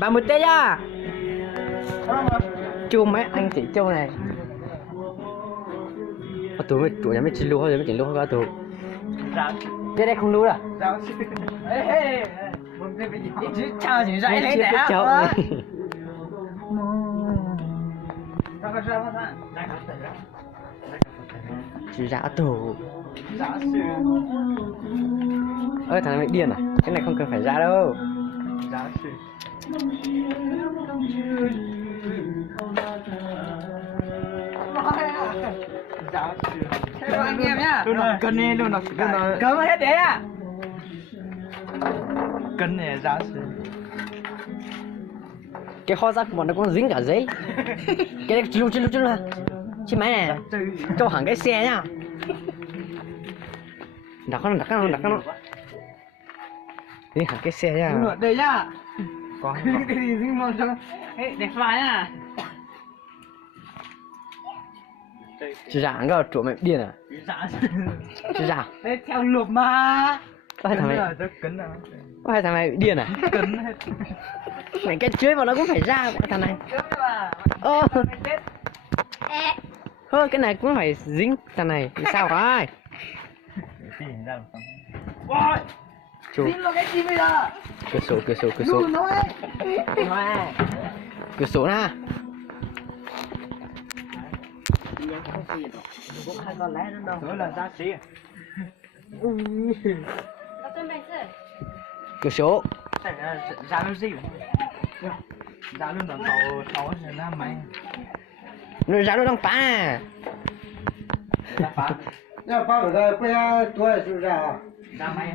30 tết nhá. Chu mấy anh chị châu này. Tụi mình chủ nhà mình chỉ lưu thôi, mình chỉ lưu thôi tụi. Cái này không lưu à? chào chị dạy lấy để cháu. Chị ra tù. Ơ thằng này bị điên à? Cái này không cần phải ra đâu. Hello anh em nhá. Cân đi luôn nó Cấm hết đấy à? cân này giá sư. Cái kho rác của bọn nó cũng dính cả giấy. Cái này chú luôn. Chị máy này. Cho hẳn cái xe nhá. Đặt nó. Đi hẳn cái xe nhá. Nửa đây nhá. Có. Cái gì dính mong cho. Ê, đẹp phái nhá. Chị giả cái chỗ mày điên à? Chị giả. Ê, theo lụp mà. Có hai thằng mày. Cân à. Có hai thằng mày bị điên à? Cân hết. Mày cái chuối mà nó cũng phải ra thằng này. Thôi cái này cũng phải dính thằng này. Sao rồi? Chú. Dính vào cái gì bây giờ? Cửa sổ. Luôn nó ấy. Cửa sổ nè. Đó là giá trị. Cửa sổ. Giá nó gì? Giá luôn nó tàu sẽ ra máy. Nó ra nó đang phá nè.那把那个不要多是不是啊？ Ra máy.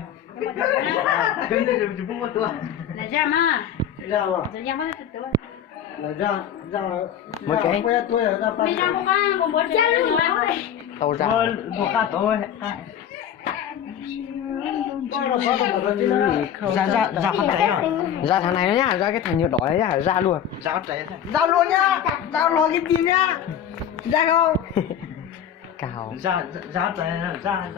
Cân thì chỉ không có tua. Là ra mà.让吧， Là ra mà nó tự. 那让một cái. 不要多呀，那把 Mày ra không có còn bố trẻ luôn mà. Tàu ra. Một cá tôi. Ra con cháy rồi. Ra thằng này nữa nhá, ra cái thằng nhựa đỏ đấy nhá, ra luôn. Ra con cháy thôi. Giao luôn nhá. Giao lo cái tim nhá. Ra không? Cào. Ra cháy ra.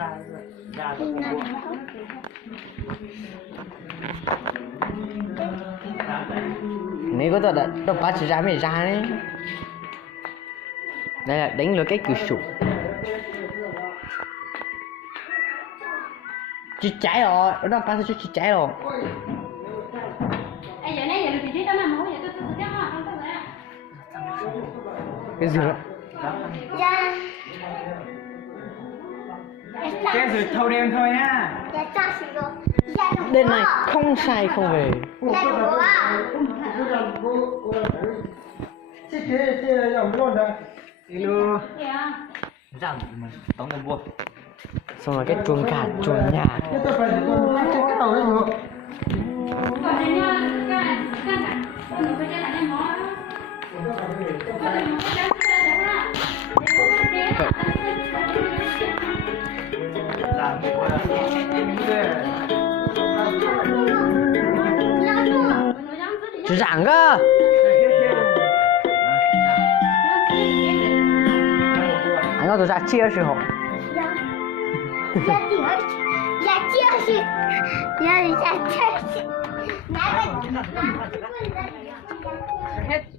Nếu có tao đã bắt chỉ ra mày ra đấy. Đây là đánh lừa cái cửa sổ. Chị cháy rồi, nó đang bắt cho chị cháy rồi. Ê giờ này giờ được chị tao mà mua giờ tôi chắc là không có rồi. Cái gì đó? Ra. Cái rồi thâu đêm thôi nhá. Đêm này không sai không về. 这要不用的， Hello. Ra mà tống con vua. Xong rồi cái chuồng gà, chuồng nhà. 这都把这个倒了以后， Còn đây nha, cái mình phải ra lại mỏ. Ra một Chú giảng cơ. Anh nói tôi ra chia sự hộ.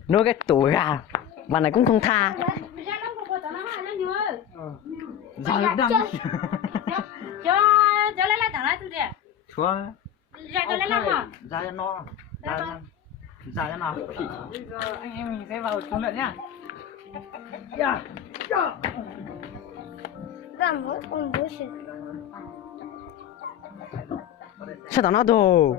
Nuôi cái tuổi gà và này cũng không tha. Ra đang. Cho lấy lại thẳng lại tôi đi. Chúa. Ra cho lấy lại mà. Ra cho nó. Ra cho nào. Bây giờ anh em mình sẽ vào xuống lượn nhá. Sao tao nói đồ.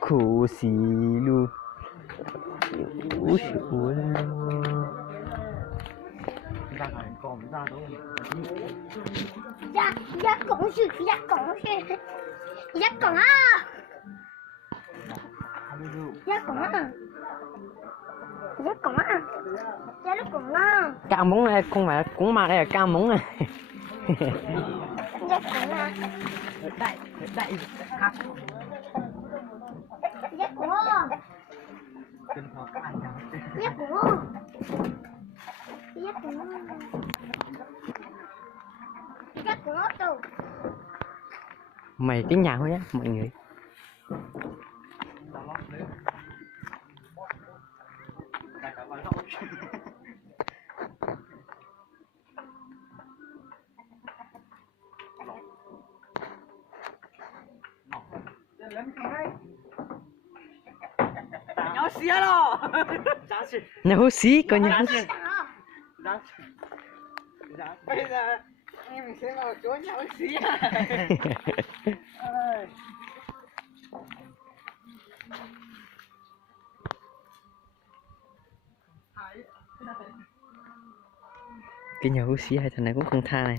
Khổ xì luôn. Úi ôi. Ra khỏi còn ra đâu. Giác cổng sự, giác cổng á. Giác cổng á. Giác cổng á. Cao móng này không phải cũng mà đây là cao móng này. Giác cổng á. Đại. Giác cổng á. Giác của Giác của Giác của tù. Mày cái nhà thôi á mọi người. Nhỏ xía rồi. Giá trị. Nấu xí coi như. Giá trị. Bây giờ em sẽ vào chỗ nhau xí. Cái nhà hú xí hai thằng này cũng không tha này.